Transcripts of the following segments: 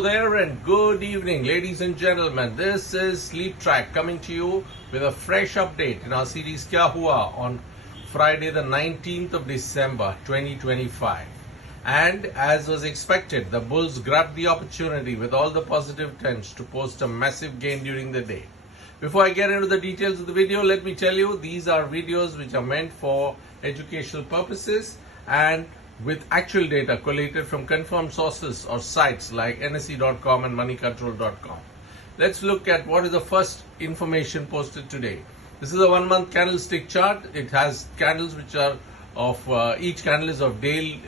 Hello there and good evening, ladies and gentlemen. This is LEAPTRAC coming to you with a fresh update in our series Kya Hua on Friday the 19th of December 2025. And as was expected, the bulls grabbed the opportunity with all the positive trends to post a massive gain during the day. Before I get into the details of the video, let me tell you these are videos which are meant for educational purposes and with actual data collated from confirmed sources or sites like NSE.com and moneycontrol.com. Let's look at what is the first information posted today. This is a 1 month candlestick chart. It has candles which are of each candle is of daily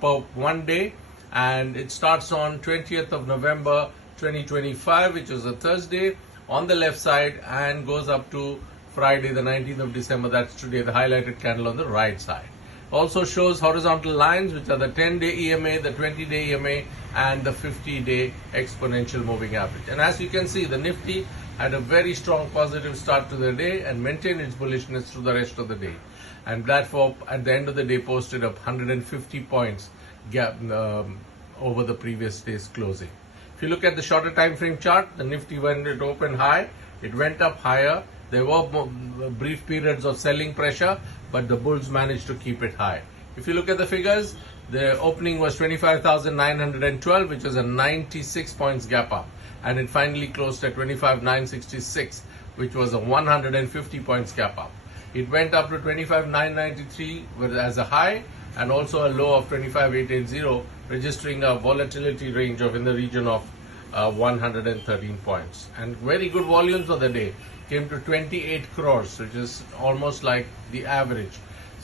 per 1 day, and it starts on 20th of November 2025, which is a Thursday, on the left side and goes up to Friday the 19th of December. That's today, the highlighted candle on the right side. Also shows horizontal lines which are the 10-day EMA, the 20-day EMA and the 50-day exponential moving average. And as you can see, the Nifty had a very strong positive start to the day and maintained its bullishness through the rest of the day. And therefore, at the end of the day, posted up 150 points gap over the previous day's closing. If you look at the shorter time frame chart, the Nifty, when it opened high, it went up higher. There were brief periods of selling pressure, but the bulls managed to keep it high. If you look at the figures, the opening was 25,912, which was a 96 points gap up, and it finally closed at 25,966, which was a 150 points gap up. It went up to 25,993 as a high and also a low of 25,880, registering a volatility range of in the region of 113 points. And very good volumes for the day. Came to 28 crores, which is almost like the average.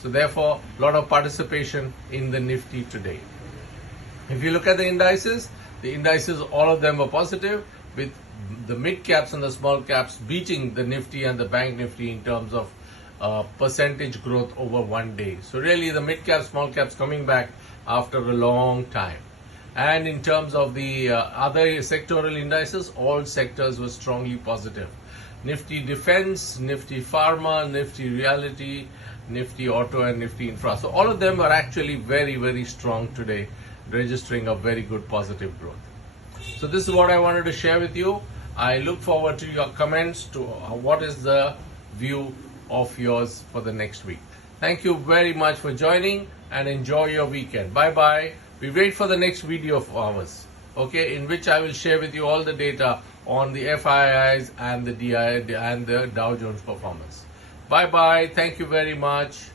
So therefore, a lot of participation in the Nifty today. If you look at the indices, all of them were positive, with the mid caps and the small caps beating the Nifty and the Bank Nifty in terms of percentage growth over 1 day. So really the mid caps, small caps coming back after a long time. And in terms of the other sectoral indices, all sectors were strongly positive. Nifty Defense, Nifty Pharma, Nifty Reality, Nifty Auto and Nifty Infra. So all of them are actually very, very strong today, registering a very good positive growth. So this is what I wanted to share with you. I look forward to your comments to what is the view of yours for the next week. Thank you very much for joining and enjoy your weekend. Bye-bye. We wait for the next video of ours, okay, in which I will share with you all the data on the FIIs and the DI and the Dow Jones performance. Bye-bye. Thank you very much.